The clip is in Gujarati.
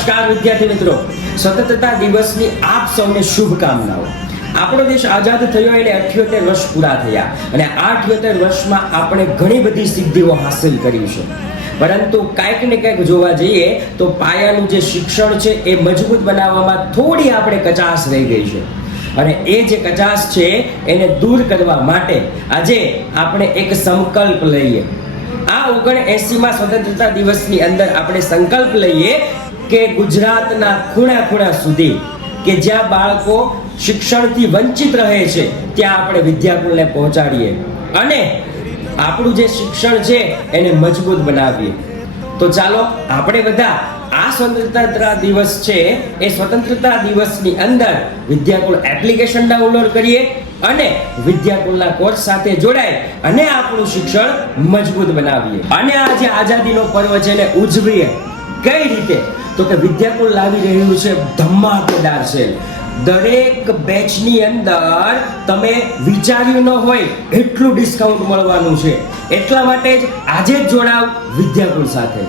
નમસ્કાર વિદ્યાર્થી મિત્રો, સ્વતંત્રતા દિવસની આપ સૌને શુભકામનાઓ। આપણો દેશ આઝાદ થયો એટલે 78 વર્ષ પૂરા થયા અને આ 78 વર્ષમાં આપણે ઘણી બધી સિદ્ધિઓ હાંસલ કરી છે, પરંતુ કાંઈક ને કાંઈક જોવા જઈએ તો પાયાનું જે શિક્ષણ છે એ મજબૂત બનાવવામાં થોડી આપણે કચાશ રહી ગઈ છે અને એ જે કચાશ છે એને દૂર કરવા માટે આજે આપણે એક સંકલ્પ લઈએ। આ 79માં સ્વતંત્રતા દિવસની અંદર આપણે સંકલ્પ લઈએ કે ગુજરાતના ખૂણા ખૂણા સુધી કે જ્યાં બાળકો શિક્ષણથી વંચિત રહે છે ત્યાં આપણે વિદ્યાકુલને પહોંચાડીએ અને આપણું જે શિક્ષણ છે એને મજબૂત બનાવીએ। તો ચાલો આપણે બધા આ સ્વતંત્રતા દિવસ છે એ સ્વતંત્રતા દિવસની અંદર વિદ્યાકુલ એપ્લિકેશન ડાઉનલોડ કરીએ અને વિદ્યાકુલના કોર્સ સાથે જોડાય અને આપણું શિક્ષણ મજબૂત બનાવીએ અને આ જે આઝાદીનો પર્વ છે એને ઉજવીએ। કઈ રીતે? તો કે વિદ્યાકુલ લાવી રહ્યું છે ધમાકેદાર સેલ। દરેક બેચની અંદર તમે વિચાર્યું ન હોય એટલું ડિસ્કાઉન્ટ મળવાનું છે, એટલા માટે જ આજે જ જોડાવ વિદ્યાકુલ સાથે।